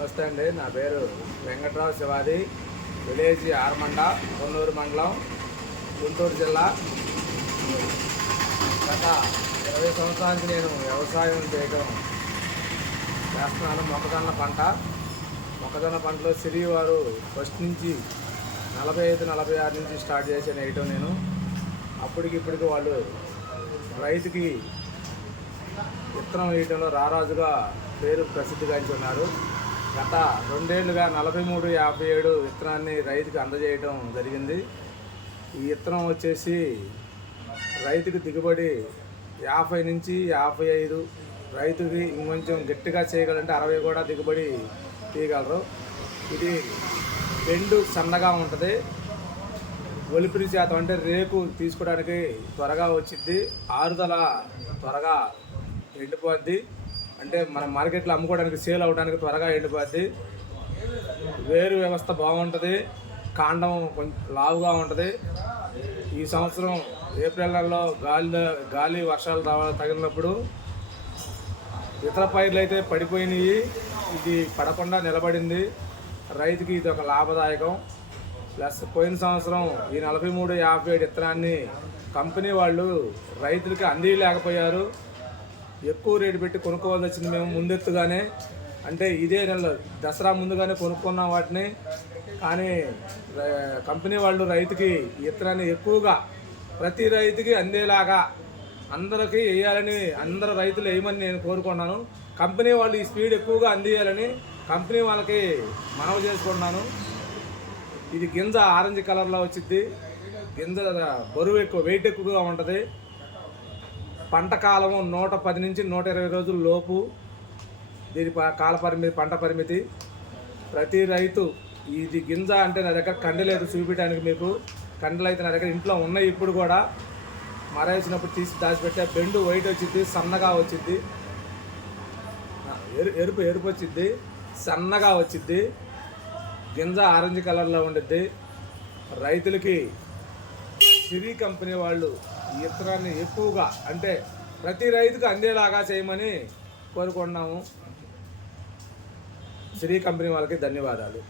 నమస్తే అండి. నా పేరు వెంకట్రావు శివాది, విలేజ్ ఆర్మండ, కొన్నూరు మండలం, గుంటూరు జిల్లా. గత 20 సంవత్సరానికి నేను వ్యవసాయం చేస్తున్నాను. మొక్కజొన్న పంటలో సిరి వారు ఫస్ట్ నుంచి 45-46 నుంచి స్టార్ట్ చేసి వేయటం నేను. ఇప్పటికి వాళ్ళు రైతుకి విత్తనం వేయటంలో రారాజుగా పేరు ప్రసిద్ధిగాంచి ఉన్నారు. గత 2 ఏళ్ళుగా 43-57 విత్తనాన్ని రైతుకి అందజేయడం జరిగింది. ఈ విత్తనం వచ్చేసి రైతుకి దిగుబడి 50 నుంచి 55, రైతుకి ఇంకొంచెం గట్టిగా చేయగలంటే 60 కూడా దిగుబడి తీయగలరు. ఇది బెండు సన్నగా ఉంటుంది, ఒలిపిరి శాతం అంటే రేకు తీసుకోవడానికి త్వరగా వచ్చిద్ది, ఆరుదల త్వరగా ఎండిపోద్ది, అంటే మనం మార్కెట్లో అమ్ముకోవడానికి సేల్ అవ్వడానికి త్వరగా ఎండిపోద్ది. వేరు వ్యవస్థ బాగుంటుంది, కాండం కొంచెం లావుగా ఉంటుంది. ఈ సంవత్సరం ఏప్రిల్ నెలలో గాలి వర్షాలు తగిలినప్పుడు ఇతర పైర్లు అయితే పడిపోయినాయి, ఇది పడకుండా నిలబడింది. రైతుకి ఇది ఒక లాభదాయకం. ప్లస్ పోయిన సంవత్సరం ఈ 43-57 విత్తనాన్ని కంపెనీ వాళ్ళు రైతులకి అందిలేకపోయారు. ఎక్కువ రేటు పెట్టి కొనుక్కోవాల్సి వచ్చింది. మేము ముందెత్తుగానే, అంటే ఇదే నెల దసరా ముందుగానే కొనుక్కున్నాం వాటిని. కానీ కంపెనీ వాళ్ళు రైతుకి విత్తనాన్ని ఎక్కువగా ప్రతి రైతుకి అందేలాగా అందరికీ వేయాలని, అందరు రైతులు వేయమని నేను కోరుకున్నాను. కంపెనీ వాళ్ళు ఈ స్పీడ్ ఎక్కువగా అందియాలని కంపెనీ వాళ్ళకి మనవి చేసుకున్నాను. ఇది గింజ ఆరెంజ్ కలర్లో వచ్చింది. గింజ బరువు ఎక్కువ, వెయిట్ ఎక్కువగా ఉంటుంది. పంట కాలము 110 నుంచి 120 రోజుల లోపు దీని పంట పరిమితి. ప్రతి రైతు ఇది గింజ అంటే నా దగ్గర కండలేదు చూపించడానికి, మీకు కండలు అయితే నా దగ్గర ఇంట్లో ఉన్నాయి. ఇప్పుడు కూడా మరేసినప్పుడు తీసి దాచిపెట్టే. బెండు వైట్ వచ్చింది, సన్నగా వచ్చింది, ఎరుపు వచ్చింది, సన్నగా వచ్చింది. గింజ ఆరెంజ్ కలర్లో ఉండిద్ది. రైతులకి సిరి కంపెనీ వాళ్ళు ఈ విత్తనాన్ని ఎక్కువగా, అంటే ప్రతి రైతుకు అందేలాగా చేయమని కోరుకుంటున్నాము. సిరి కంపెనీ వాళ్ళకి ధన్యవాదాలు.